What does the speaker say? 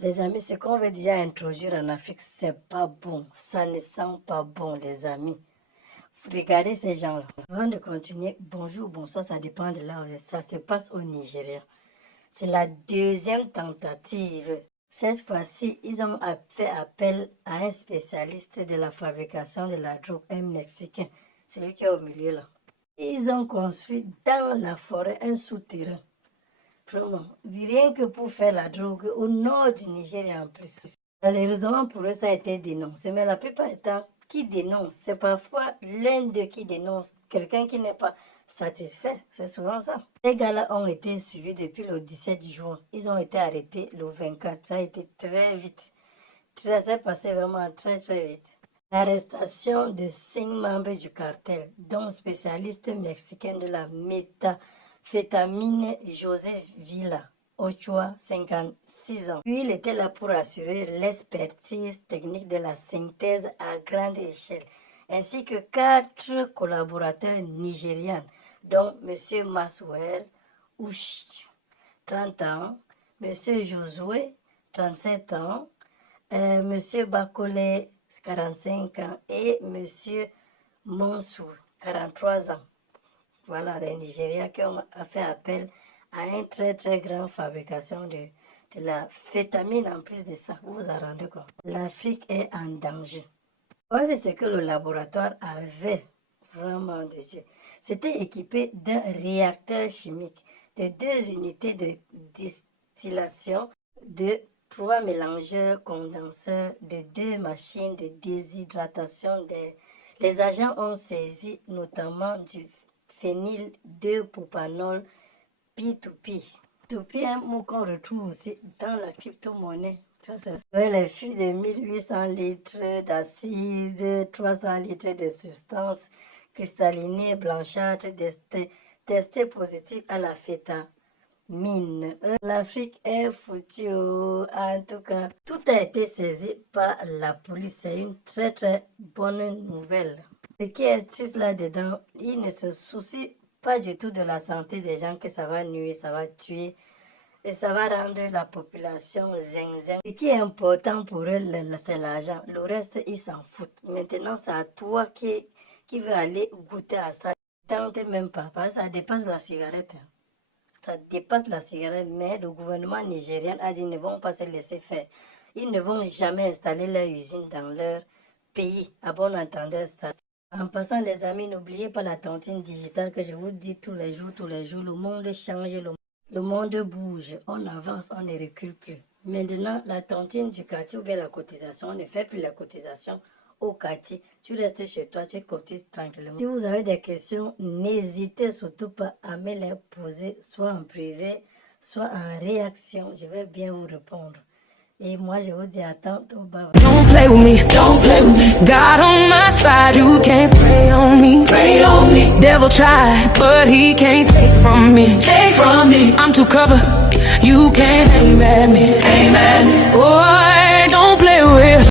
Les amis, ce qu'on veut déjà introduire en Afrique, c'est pas bon. Ça ne sent pas bon, les amis. Regardez ces gens-là. Avant de continuer, bonjour, bonsoir, ça dépend de là où ça se passe au Nigeria. C'est la deuxième tentative. Cette fois-ci, ils ont fait appel à un spécialiste de la fabrication de la drogue, un Mexicain, celui qui est au milieu là. Ils ont construit dans la forêt un souterrain. Vraiment, rien que pour faire la drogue au nord du Nigeria en plus. Malheureusement pour eux, ça a été dénoncé, mais la plupart du temps, qui dénonce, c'est parfois l'un d'eux qui dénonce, quelqu'un qui n'est pas satisfait, c'est souvent ça. Les gars-là ont été suivis depuis le 17 juin, ils ont été arrêtés le 24, ça a été très vite. Ça s'est passé vraiment très vite. L'arrestation de 5 membres du cartel, dont spécialiste mexicain de la méthamphétamine Joseph Villa Ochoa, 56 ans. Puis il était là pour assurer l'expertise technique de la synthèse à grande échelle, ainsi que 4 collaborateurs nigérians, dont M. Maswell Ush, 30 ans, M. Josué, 37 ans, M. Bakole, 45 ans, et M. Mansour, 43 ans. Voilà, les Nigériens qui ont fait appel à une très grande fabrication de la phétamine en plus de ça. Vous vous en rendez compte? L'Afrique est en danger. Voici ce que le laboratoire avait, vraiment de Dieu. C'était équipé d'un réacteur chimique, de 2 unités de distillation, de 3 mélangeurs condenseurs, de 2 machines de déshydratation. Les agents ont saisi notamment du phényl 2-propanol P2P. P2P est un mot qu'on retrouve aussi dans la crypto-monnaie. Les fûts de 1800 litres d'acide, 300 litres de substances cristallinées blanchâtres testés positifs à la phétamine. L'Afrique est foutue. En tout cas, tout a été saisi par la police. C'est une très bonne nouvelle. Ce qui est triste là-dedans, ils ne se soucient pas du tout de la santé des gens, que ça va nuire, ça va tuer. Et ça va rendre la population zinzin. Ce qui est important pour eux, c'est l'argent. Le reste, ils s'en foutent. Maintenant, c'est à toi qui veut aller goûter à ça. Tente même pas, parce que ça dépasse la cigarette. Ça dépasse la cigarette, mais le gouvernement nigérien a dit qu'ils ne vont pas se laisser faire. Ils ne vont jamais installer leur usine dans leur pays. À bon entendeur, ça. En passant, les amis, n'oubliez pas la tontine digitale que je vous dis tous les jours. Le monde change, le monde bouge. On avance, on ne recule plus. Maintenant, la tontine du quartier ou bien la cotisation, on ne fait plus la cotisation au quartier. Tu restes chez toi, tu cotises tranquillement. Si vous avez des questions, n'hésitez surtout pas à me les poser, soit en privé, soit en réaction. Je vais bien vous répondre. Et moi, je vous dis à tantôt. Bye bye. Don't play with me, don't play with me. God on my side, you can't pray on me, pray on me. Devil try, but he can't take from me, take from me. I'm too covered, you can't aim at me, aim at me. Boy, don't play with